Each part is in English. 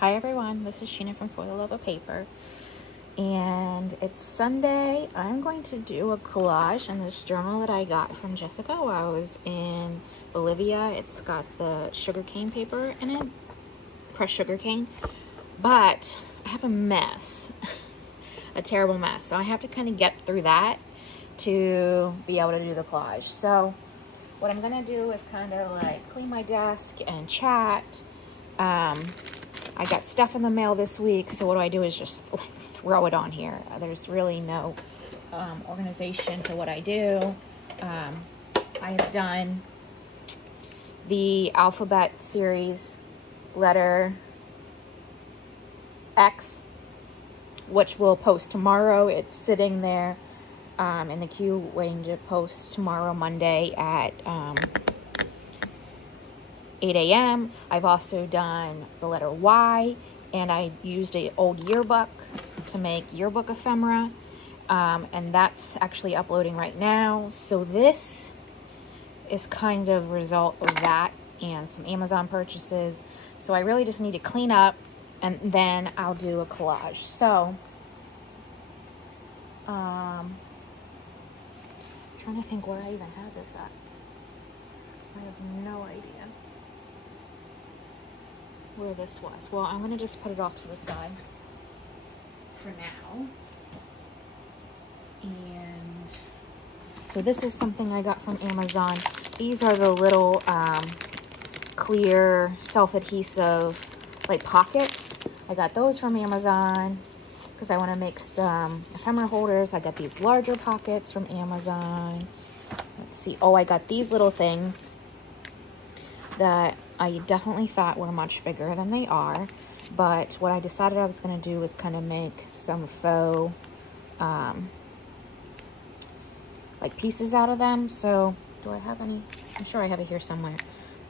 Hi everyone, this is Sheena from For the Love of Paper, and it's Sunday. I'm going to do a collage in this journal that I got from Jessica while I was in Bolivia. It's got the sugarcane paper in it, pressed sugarcane, but I have a mess, a terrible mess, so I have to kind of get through that to be able to do the collage. So what I'm gonna do is kind of like clean my desk and chat. I got stuff in the mail this week, so what do is just like throw it on here. There's really no organization to what I do. I have done the alphabet series letter X, which will post tomorrow. It's sitting there in the queue waiting to post tomorrow, Monday at 8 a.m. I've also done the letter Y, and I used an old yearbook to make yearbook ephemera, and that's actually uploading right now. So this is kind of a result of that and some Amazon purchases. So I really just need to clean up, and then I'll do a collage. So trying to think where I even had this at. I have no idea where this was. Well, I'm gonna just put it off to the side for now. And so this is something I got from Amazon. These are the little clear self-adhesive like pockets. I got those from Amazon because I want to make some ephemera holders. I got these larger pockets from Amazon. Let's see. Oh, I got these little things that I definitely thought were much bigger than they are, but what I decided I was going to do was kind of make some faux like pieces out of them. So do I have any? I'm sure I have it here somewhere,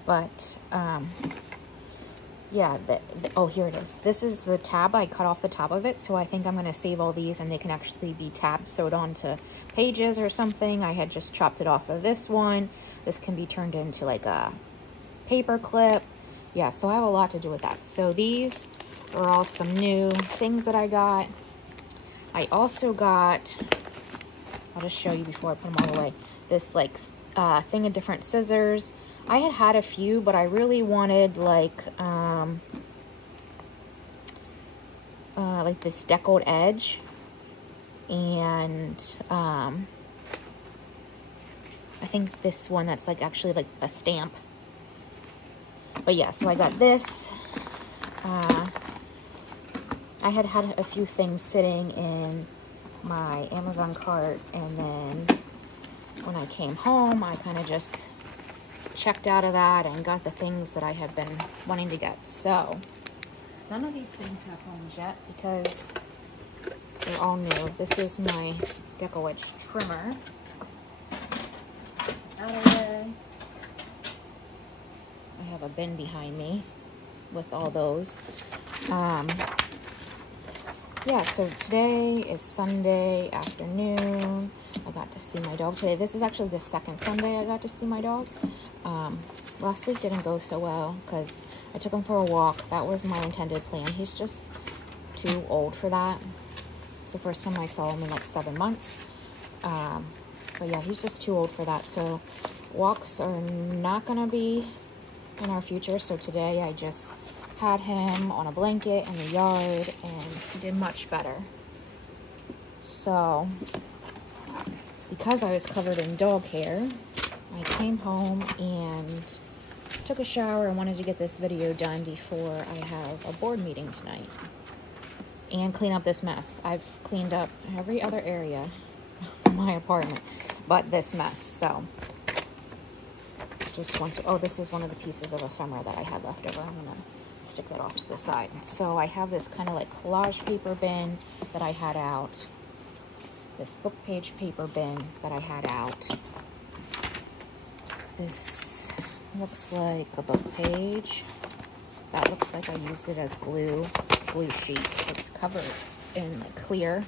but yeah, oh, here it is. This is the tab. I cut off the top of it, so I think I'm going to save all these and they can actually be tabs sewed onto pages or something. I had just chopped it off of this one. This can be turned into like a paper clip. Yeah, so I have a lot to do with that. So these are all some new things that I got. I also got, I'll just show you before I put them all away, this like thing of different scissors. I had a few, but I really wanted like this deckled edge, and I think this one that's like actually like a stamp. But yeah, so I got this. I had a few things sitting in my Amazon cart, and then when I came home, I kind of just checked out of that and got the things that I had been wanting to get. So none of these things have homes yet because they're all new. This is my Deco Edge trimmer. Out of the way. I have a bin behind me with all those. Yeah, so today is Sunday afternoon. I got to see my dog today. This is actually the second Sunday I got to see my dog. Last week didn't go so well because I took him for a walk. That was my intended plan. He's just too old for that. It's the first time I saw him in like 7 months. But yeah, he's just too old for that. So walks are not gonna be in our future. So today I just had him on a blanket in the yard, and he did much better. So because I was covered in dog hair, I came home and took a shower and wanted to get this video done before I have a board meeting tonight and clean up this mess. I've cleaned up every other area of my apartment but this mess. So just want to, oh, this is one of the pieces of ephemera that I had left over. I'm gonna stick that off to the side. So I have this kind of like collage paper bin that I had out, this book page paper bin that I had out. This looks like a book page. That looks like I used it as glue sheet. It's covered in like clear.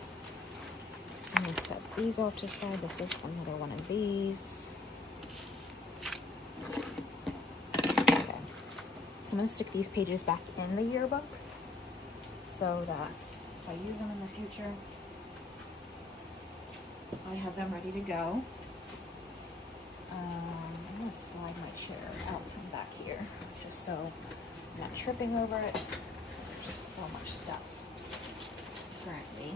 So I'm gonna set these off to the side. This is another one of these. Okay. I'm going to stick these pages back in the yearbook so that if I use them in the future, I have them ready to go. I'm going to slide my chair out from back here just so I'm not tripping over it. There's so much stuff currently.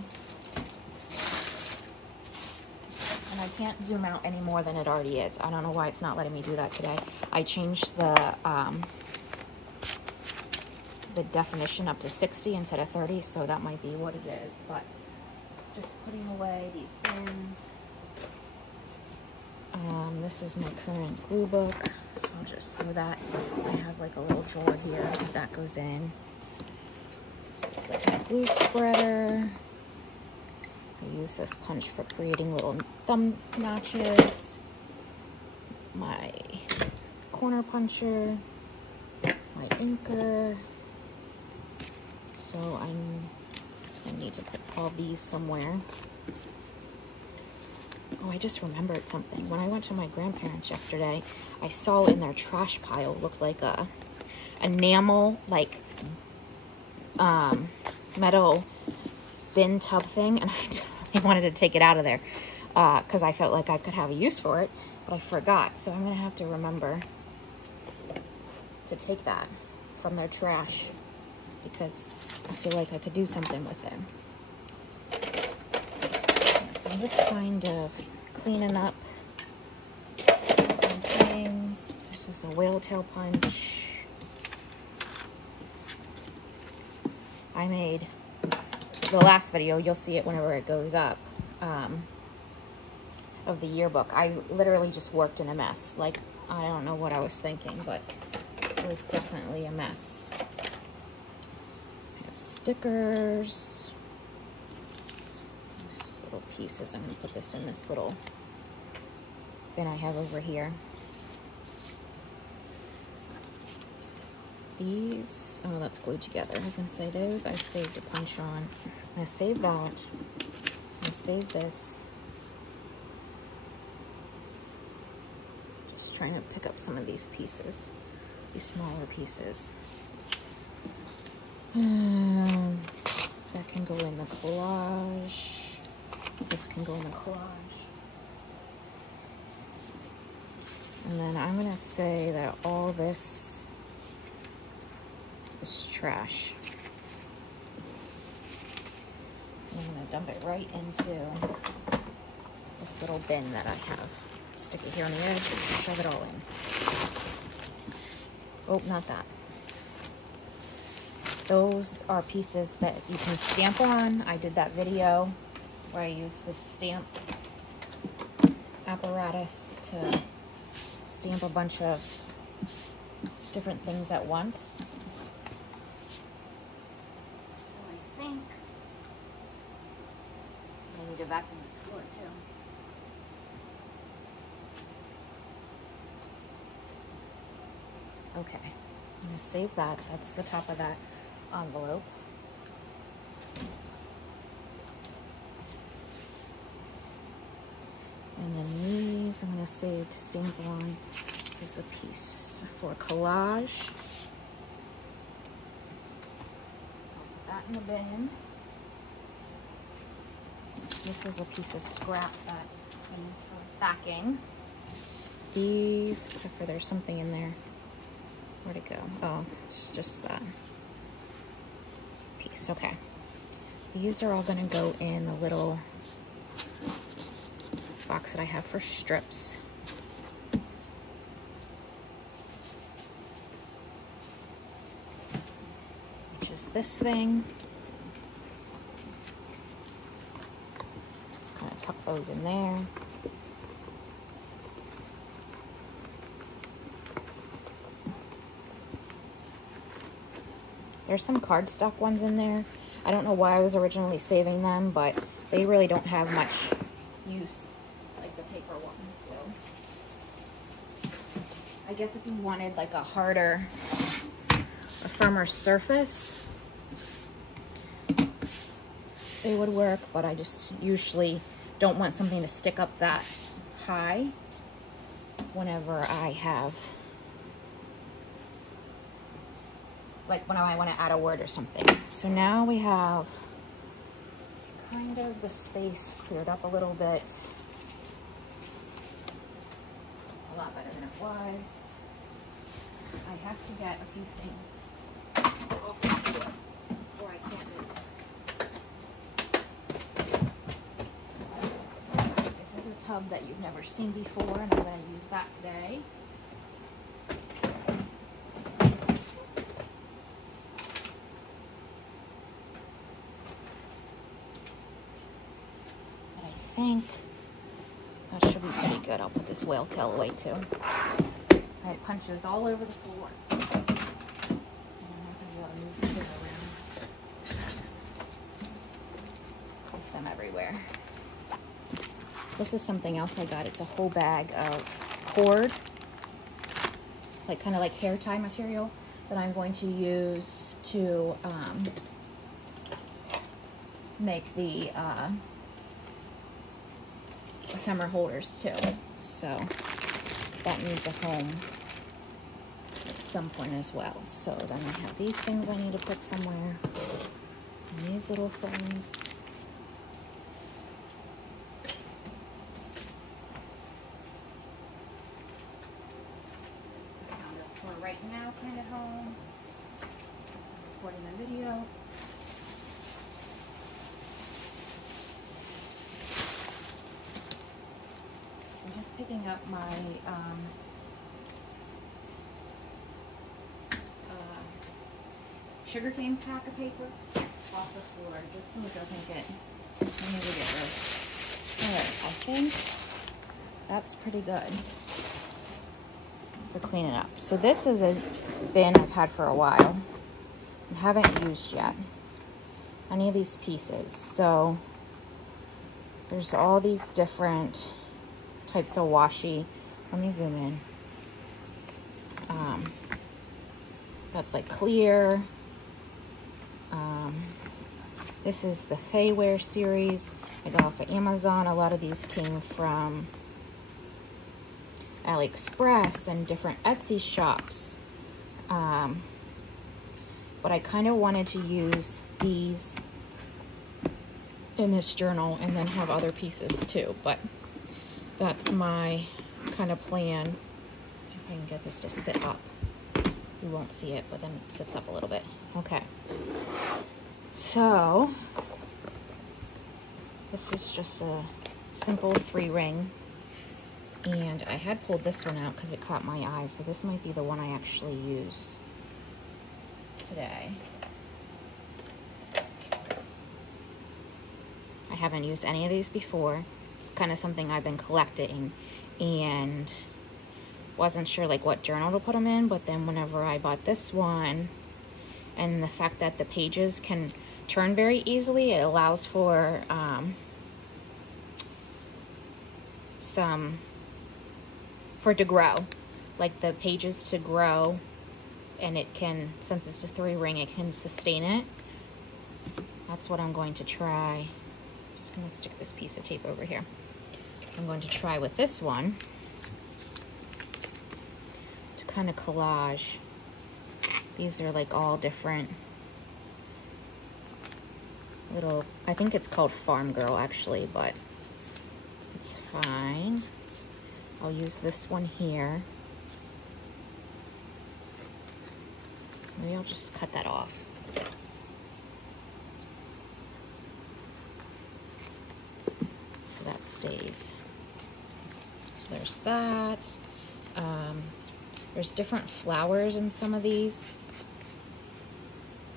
And I can't zoom out any more than it already is. I don't know why it's not letting me do that today. I changed the definition up to 60 instead of 30, so that might be what it is. But just putting away these bins. This is my current glue book, so I'll just throw that. I have like a little drawer here that goes in. This is like my glue spreader. I use this punch for creating little thumb notches. My corner puncher, my inker. So I need to put all these somewhere. Oh, I just remembered something. When I went to my grandparents yesterday, I saw in their trash pile looked like a enamel, like metal bin tub thing, and I wanted to take it out of there because I felt like I could have a use for it, but I forgot. So I'm gonna have to remember to take that from their trash because I feel like I could do something with it. So I'm just kind of cleaning up some things. This is a whale tail punch. I made the last video, you'll see it whenever it goes up, of the yearbook. I literally just worked in a mess. Like, I don't know what I was thinking, but it was definitely a mess. I have stickers. These little pieces. I'm going to put this in this little bin I have over here. These, oh, that's glued together. I was going to say those I saved a punch on. I'm going to save that. I'm going to save this. Just trying to pick up some of these pieces, these smaller pieces. That can go in the collage. This can go in the collage. And then I'm going to say that all this is trash. And I'm going to dump it right into this little bin that I have. Stick it here on the edge and shove it all in. Oh, not that. Those are pieces that you can stamp on. I did that video where I used this stamp apparatus to stamp a bunch of different things at once. So I think I need to vacuum this floor too. Okay, I'm gonna save that. That's the top of that envelope. And then these I'm gonna save to stamp on. This is a piece for collage. So I'll put that in the bin. This is a piece of scrap that I use for backing. These, except for there's something in there. Where'd it go? Oh, it's just that piece. Okay. These are all gonna go in the little box that I have for strips. Which is this thing. Just kind of tuck those in there. There's some cardstock ones in there. I don't know why I was originally saving them, but they really don't have much use like the paper ones do. I guess if you wanted like a harder, a firmer surface, they would work, but I just usually don't want something to stick up that high whenever I have like when I want to add a word or something. So now we have kind of the space cleared up a little bit. A lot better than it was. I have to get a few things off the floor or I can't move. This is a tub that you've never seen before, and I'm going to use that today. But I think that should be pretty good. I'll put this whale tail away too. I have punches all over the floor. And I'm not going to be able to move the chair around. Put them everywhere. This is something else I got. It's a whole bag of cord, like kind of like hair tie material that I'm going to use to make the ephemera holders too. So that needs a home at some point as well. So then I have these things I need to put somewhere. And these little things. I found a for right now kind of home. Since I'm recording the video. I'm just picking up my sugarcane pack of paper off the floor, just so it doesn't get, Alright, I think that's pretty good for cleaning up. So this is a bin I've had for a while and haven't used yet, any of these pieces. So there's all these different types of washi. Let me zoom in. That's like clear. This is the Faywear series. I got off of Amazon. A lot of these came from AliExpress and different Etsy shops. But I kind of wanted to use these in this journal and then have other pieces too. But that's my kind of plan. See if I can get this to sit up. You won't see it, but then it sits up a little bit. Okay. So, this is just a simple 3-ring. And I had pulled this one out because it caught my eye. So this might be the one I actually use today. I haven't used any of these before. It's kind of something I've been collecting and wasn't sure like what journal to put them in, but then whenever I bought this one and the fact that the pages can turn very easily, it allows for it to grow, like the pages to grow, and it can, since it's a 3-ring, it can sustain it. That's what I'm going to try. Just gonna stick this piece of tape over here. I'm going to try with this one to kind of collage. These are like all different little, I think it's called Farm Girl actually, but it's fine. I'll use this one here. Maybe I'll just cut that off. So that stays. So there's that. There's different flowers in some of these.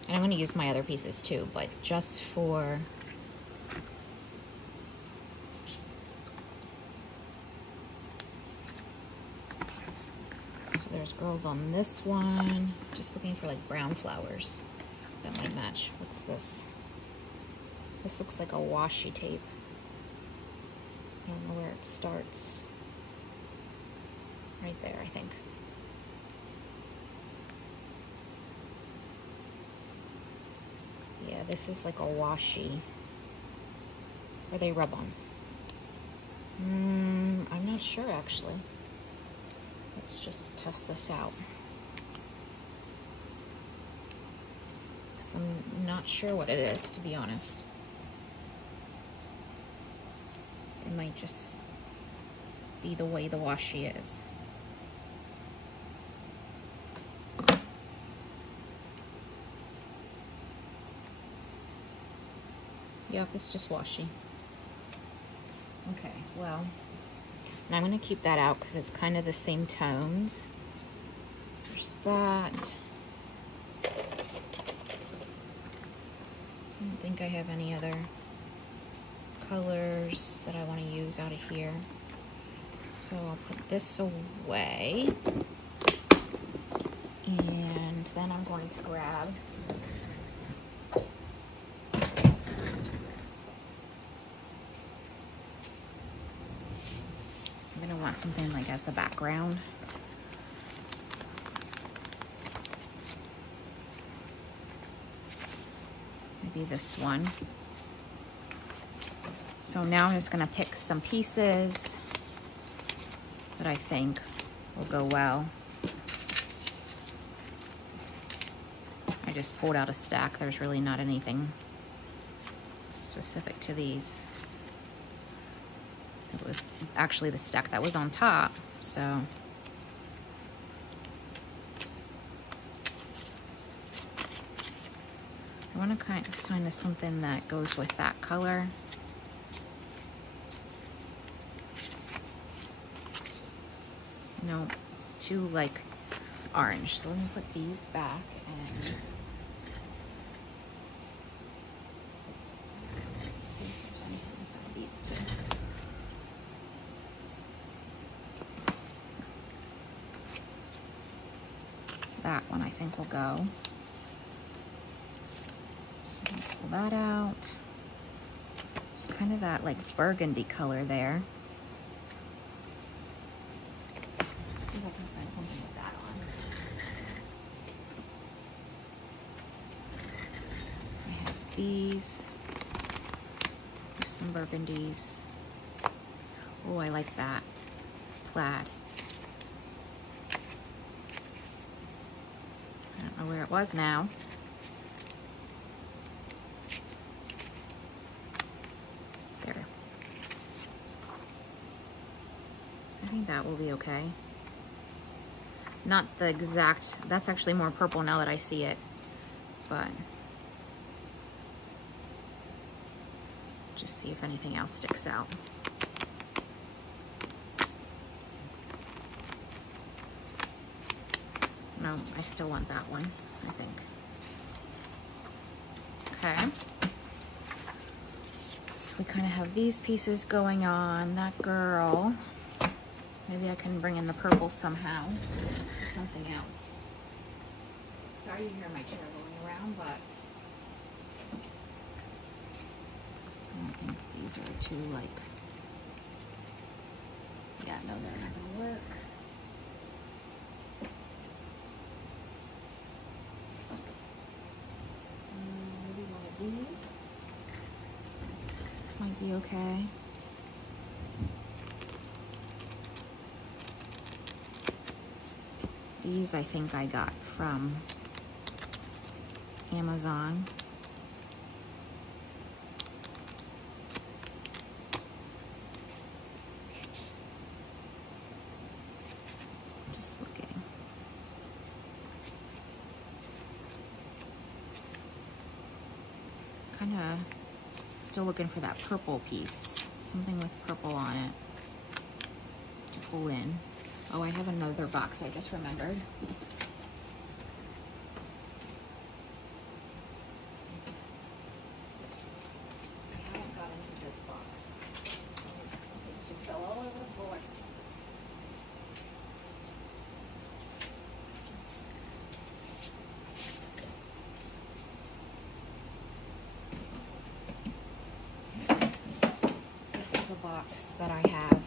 And I'm going to use my other pieces too, but just for so there's girls on this one. Just looking for like brown flowers that might match. What's this? This looks like a washi tape. I don't know where it starts. Right there, I think. Yeah, this is like a washi. Are they rub-ons? I'm not sure actually. Let's just test this out. because I'm not sure what it is, to be honest. It might just be the way the washi is. Yep, it's just washi. Okay, well, and I'm gonna keep that out because it's kind of the same tones. There's that. I don't think I have any other colors that I want to use out of here. So I'll put this away. And then I'm going to grab I'm gonna want something like as the background. Maybe this one. So now I'm just gonna pick some pieces that I think will go well. I just pulled out a stack. There's really not anything specific to these. It was actually the stack that was on top, so. I want to kind of find something that goes with that color. No, it's too like orange. So let me put these back and let's see if there's anything inside these two. That one I think will go. So pull that out. It's kind of that like burgundy color there. See if I can find something with that on. I have these. There's some burgundies. Oh, I like that. Plaid. I don't know where it was now. There. I think that will be okay. Not the exact, that's actually more purple now that I see it, but just see if anything else sticks out. No, I still want that one, I think. Okay. So we kind of have these pieces going on. That girl. Maybe I can bring in the purple somehow. Or something else. Sorry you hear my chair going around, but I don't think these are too like, yeah, no, they're not gonna work. Maybe one of these might be okay. These I think I got from Amazon. Just looking. Kind of still looking for that purple piece. Something with purple on it to pull in. Oh, I have another box I just remembered. I haven't got into this box. It just fell all over the floor. This is a box that I have.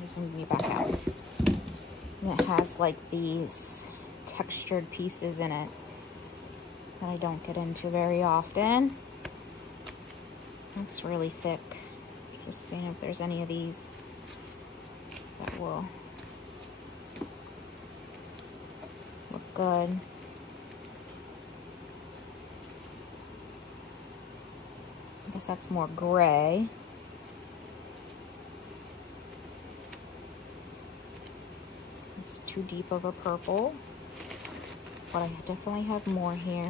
This one me back out. And it has like these textured pieces in it that I don't get into very often. It's really thick. Just seeing if there's any of these that will look good. I guess that's more gray. It's too deep of a purple, but I definitely have more here.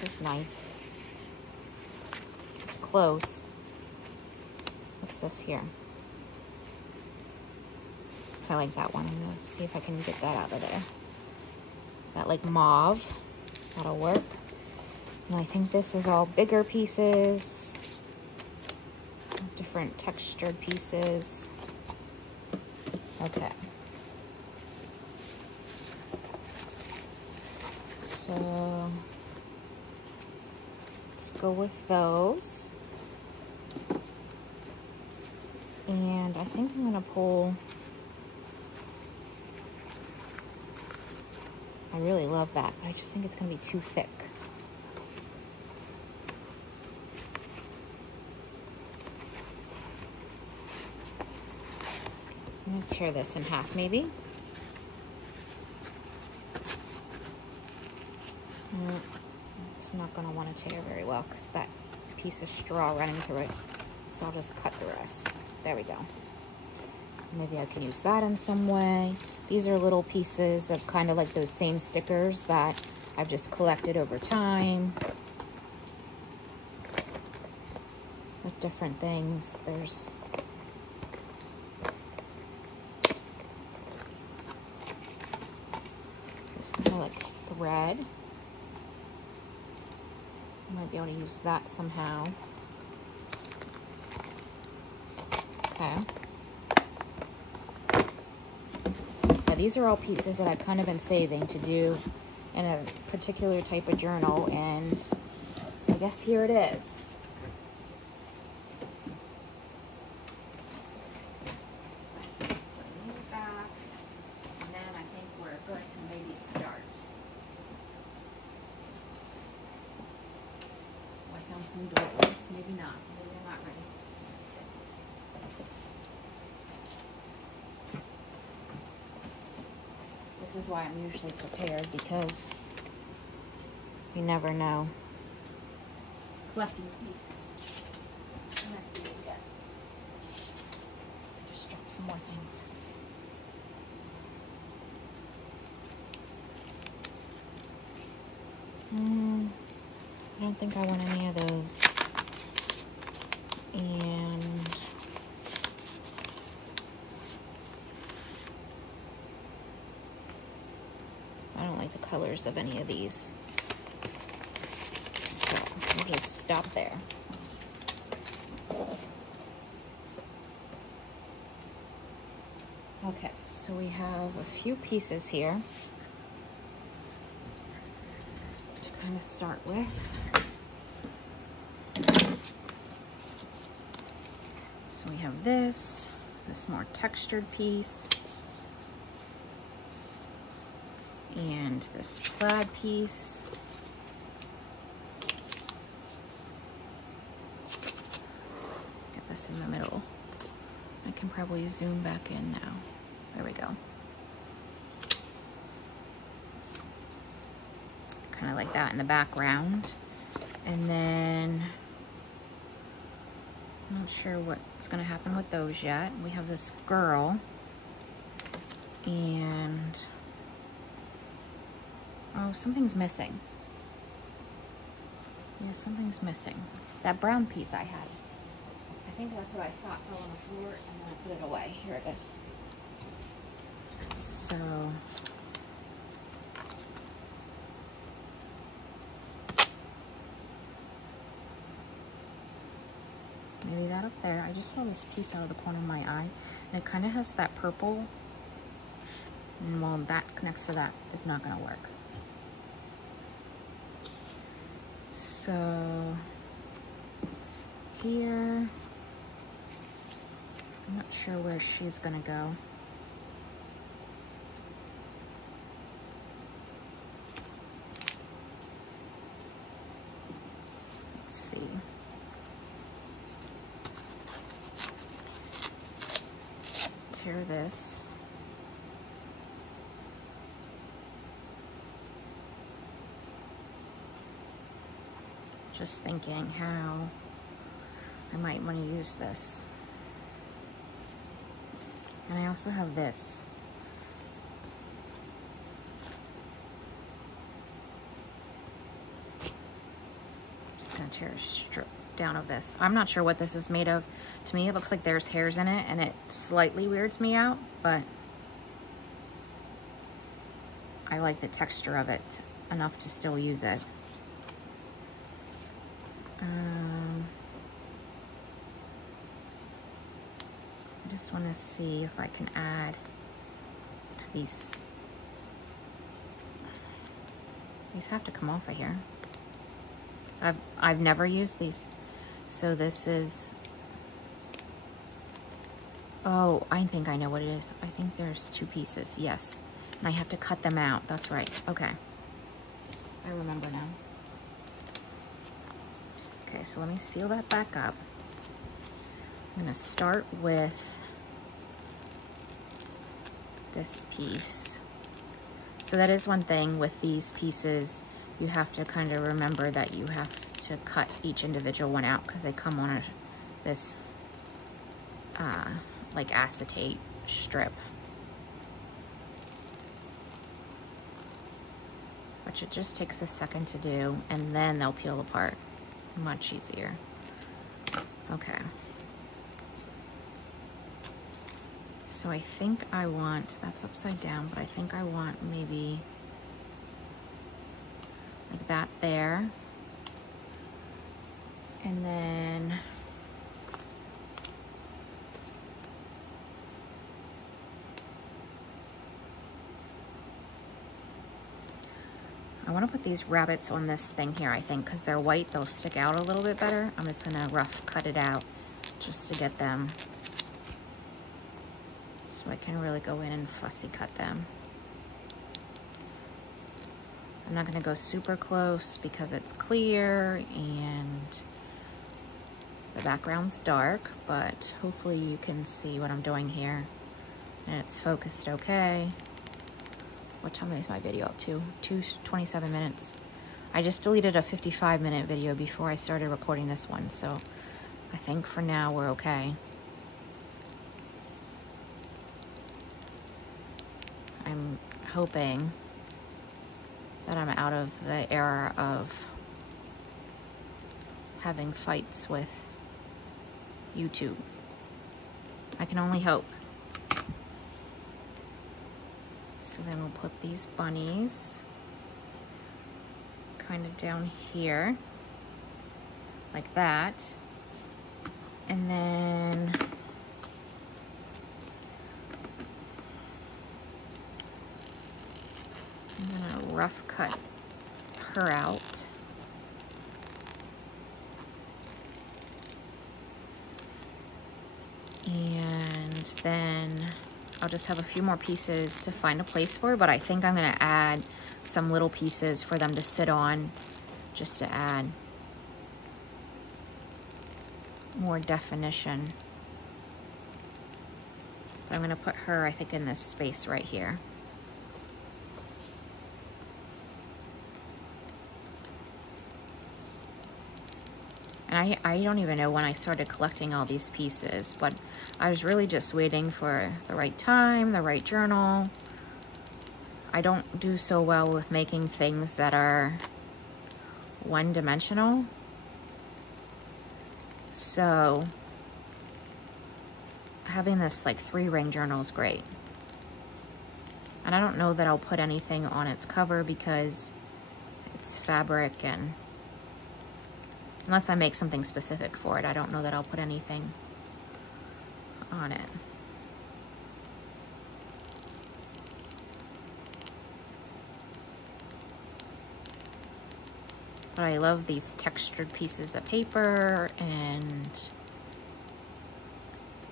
This is nice. It's close. What's this here? I like that one. I'm gonna see if I can get that out of there. That like mauve, that'll work. And I think this is all bigger pieces, different textured pieces. Okay. So let's go with those. And I think I'm gonna pull, I really love that, but I just think it's gonna be too thick. I'm gonna tear this in half maybe. It's not gonna wanna tear very well because that piece of straw running through it. So I'll just cut the rest. There we go. Maybe I can use that in some way. These are little pieces of kind of like those same stickers that I've just collected over time. With different things. There's this kind of like thread. I might be able to use that somehow. Okay. Yeah, these are all pieces that I've kind of been saving to do in a particular type of journal, and I guess here it is. Put these back, and then I think we're good to maybe start. Oh, I found some doilies. Maybe not. Maybe I'm not ready. This is why I'm usually prepared, because you never know. Collecting pieces. I'm gonna see what we get. Just drop some more things. I don't think I want any of those. And I don't like the colors of any of these. So we'll just stop there. Okay, so we have a few pieces here to kind of start with. So we have this more textured piece, and this plaid piece. Get this in the middle. I can probably zoom back in now. There we go. Kind of like that in the background. And then I'm not sure what's gonna happen with those yet. We have this girl, and oh, something's missing. Yeah, something's missing. That brown piece I had. I think that's what I thought fell on the floor, and then I put it away. Here it is. So maybe that up there. I just saw this piece out of the corner of my eye, and it kind of has that purple, and well, that next to that is not gonna work. So here, I'm not sure where she's gonna go. Let's see. Tear this. Just thinking how I might want to use this. And I also have this. Just gonna tear a strip down of this. I'm not sure what this is made of. To me, it looks like there's hairs in it, and it slightly weirds me out, but I like the texture of it enough to still use it. I just want to see if I can add to these. These have to come off of here. I've never used these. So this is, oh, I think I know what it is. I think there's 2 pieces, yes. And I have to cut them out, that's right, okay. I remember now. Okay, so let me seal that back up. I'm gonna start with this piece. So that is one thing with these pieces, you have to kind of remember that you have to cut each individual one out because they come on this like acetate strip, which it just takes a second to do, and then they'll peel apart much easier. Okay. So I think I want, that's upside down, but I think I want maybe like that there. And then I want to put these rabbits on this thing here, I think, because they're white, they'll stick out a little bit better. I'm just gonna rough cut it out just to get them, so I can really go in and fussy cut them. I'm not gonna go super close because it's clear and the background's dark, but hopefully you can see what I'm doing here and it's focused okay. What time is my video up to? 27 minutes. I just deleted a 55-minute video before I started recording this one, so I think for now we're okay. I'm hoping that I'm out of the era of having fights with YouTube. I can only hope. So then we'll put these bunnies kind of down here, like that. And then I'm gonna rough cut her out. And then I'll just have a few more pieces to find a place for, but I think I'm gonna add some little pieces for them to sit on, just to add more definition. But I'm gonna put her, I think, in this space right here. And I don't even know when I started collecting all these pieces, but I was really just waiting for the right time, the right journal. I don't do so well with making things that are one-dimensional. So having this like 3-ring journal is great. And I don't know that I'll put anything on its cover because it's fabric, and unless I make something specific for it, I don't know that I'll put anything on it. But I love these textured pieces of paper, and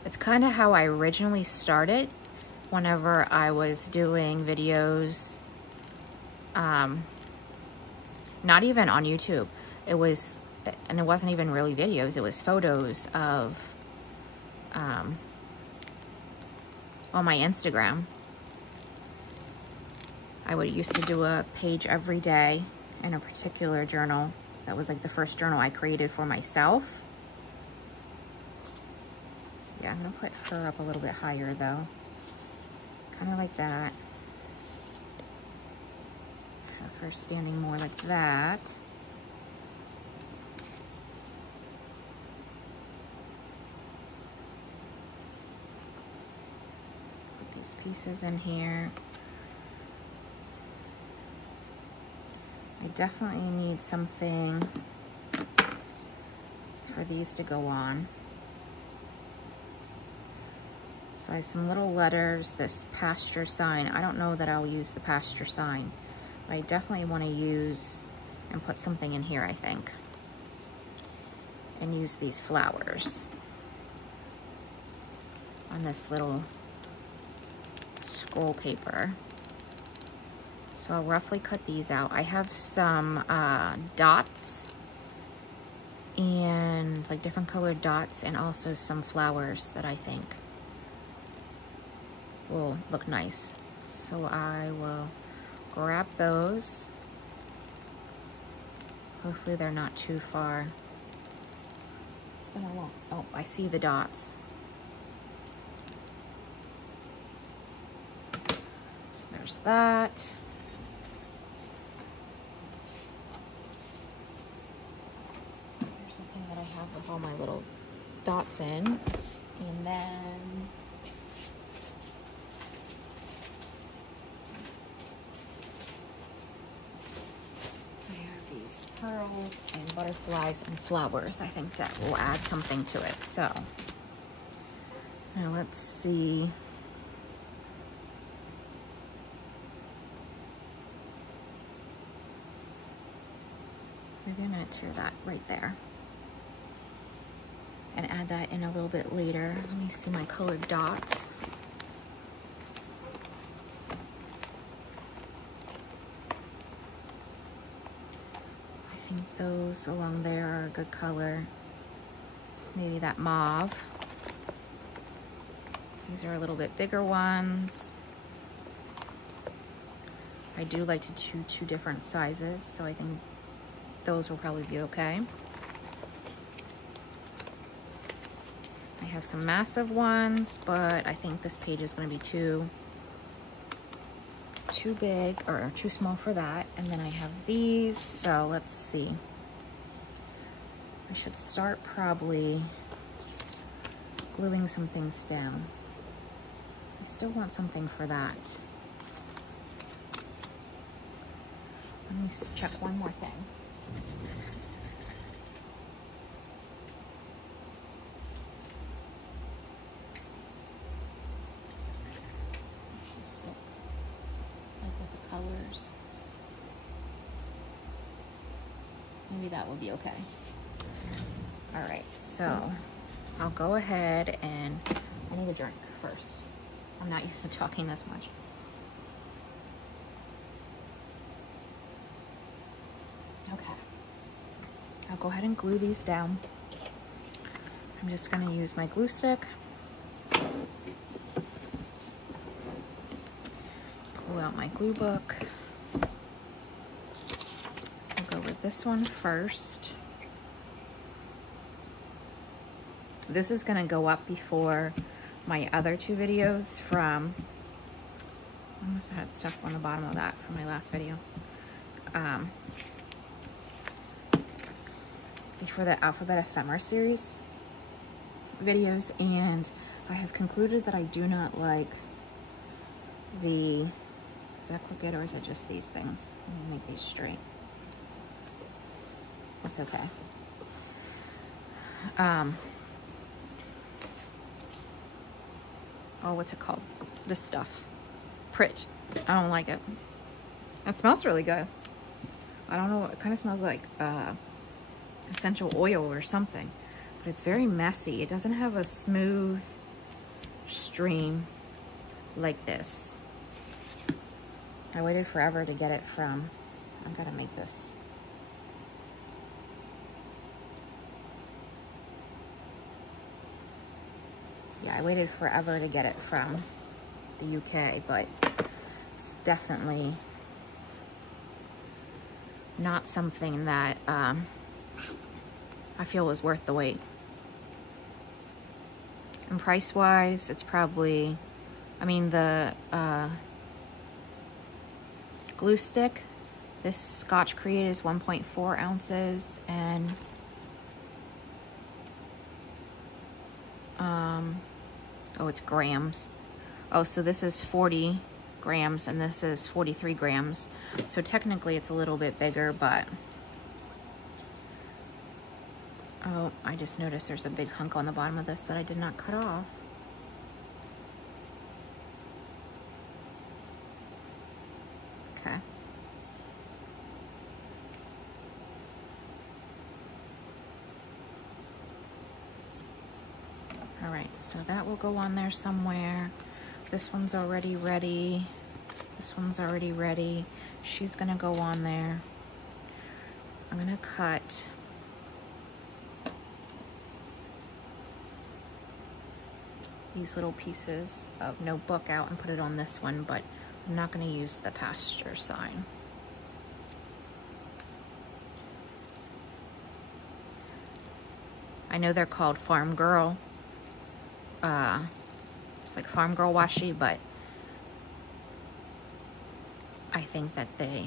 it's kind of how I originally started whenever I was doing videos, not even on YouTube. It was, and it wasn't even really videos, it was photos of, on my Instagram. I used to do a page every day in a particular journal, That was like the first journal I created for myself. Yeah, I'm gonna put her up a little bit higher though. Kind of like that. Have her standing more like that. Put these pieces in here. I definitely need something for these to go on. So I have some little letters, this pasture sign. I don't know that I'll use the pasture sign, but I definitely want to use and put something in here, I think. And use these flowers on this little scroll paper. So I'll roughly cut these out. I have some dots and like different colored dots, and also some flowers that I think will look nice. So I will grab those. Hopefully they're not too far. It's been a long, oh, I see the dots. So there's that. Here's the thing that I have with all my little dots in. And then pearls and butterflies and flowers. I think that will add something to it. So now let's see. Maybe I'm going to tear that right there and add that in a little bit later. Let me see my colored dots. I think those along there are a good color. Maybe that mauve. These are a little bit bigger ones. I do like to do two different sizes, so I think those will probably be okay. I have some massive ones, but I think this page is going to be too big or too small for that. And then I have these, so let's see. I should start probably gluing some things down. I still want something for that. Let me check one more thing. Let's just look with the colors. Maybe that will be okay. All right, so I'll go ahead and I need a drink first. I'm not used to talking this much. Okay, I'll go ahead and glue these down. I'm just gonna use my glue stick. Pull out my glue book. I'll go with this one first. This is gonna go up before my other two videos from, I must have had stuff on the bottom of that from my last video. Before the Alphabet Ephemera series videos, and I have concluded that I do not like the, is that crooked or is it just these things? Let me make these straight. It's okay. Oh, what's it called? This stuff. Prit. I don't like it. It smells really good. I don't know, it kind of smells like essential oil or something, but it's very messy. It doesn't have a smooth stream like this. I waited forever to get it from, I gotta make this. Yeah, I waited forever to get it from the UK, but it's definitely not something that I feel was worth the wait. And price-wise, it's probably, I mean, the glue stick, this Scotch Create is 1.4 ounces, and oh, it's grams. Oh, so this is 40 grams and this is 43 grams. So technically it's a little bit bigger, but oh, I just noticed there's a big hunk on the bottom of this that I did not cut off. Okay. All right, so that will go on there somewhere. This one's already ready. This one's already ready. She's gonna go on there. I'm gonna cut these little pieces of notebook out and put it on this one, but I'm not gonna use the pasture sign. I know they're called Farm Girl. It's like Farm Girl washi, but I think that they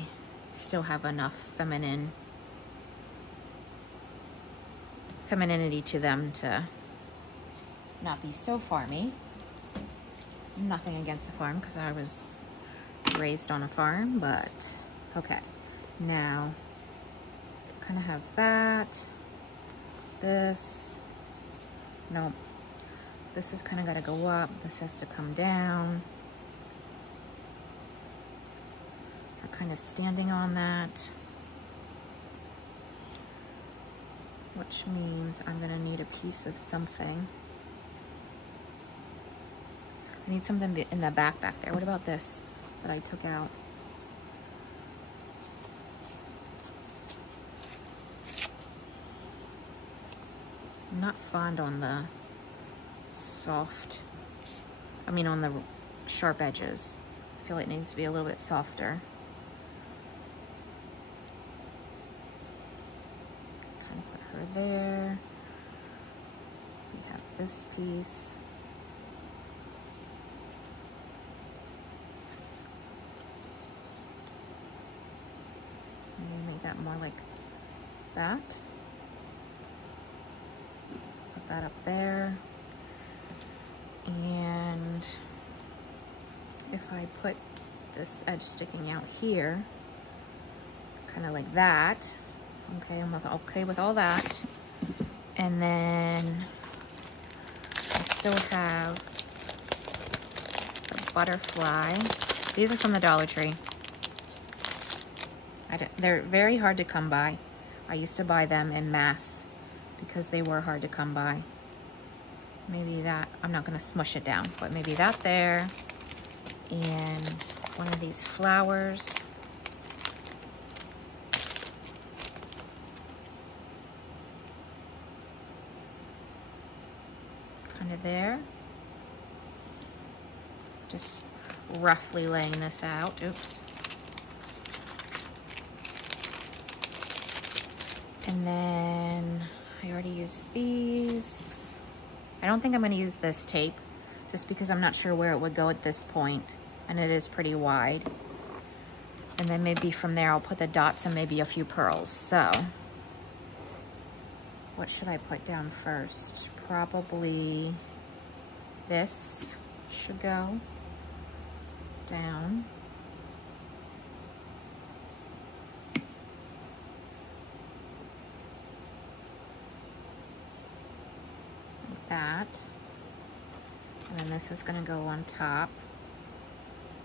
still have enough femininity to them to not be so farmy. Nothing against the farm, because I was raised on a farm, but okay. Now, kind of have that, this, no, this is kind of got to go up, this has to come down. I'm kind of standing on that, which means I'm going to need a piece of something. I need something in the back there. What about this that I took out? I'm not fond on the soft, I mean on the sharp edges. I feel like it needs to be a little bit softer. Kind of put her there. We have this piece. Maybe make that more like that. Put that up there. And if I put this edge sticking out here, kind of like that, okay, I'm okay with all that. And then I still have the butterfly. These are from the Dollar Tree. They're very hard to come by. I used to buy them in mass because they were hard to come by. Maybe that, I'm not gonna smush it down, but maybe that there, and one of these flowers. Kind of there. Just roughly laying this out, oops. And then I already used these. I don't think I'm going to use this tape just because I'm not sure where it would go at this point, and it is pretty wide. And then maybe from there I'll put the dots and maybe a few pearls. So what should I put down first? Probably this should go down. That, and then this is going to go on top.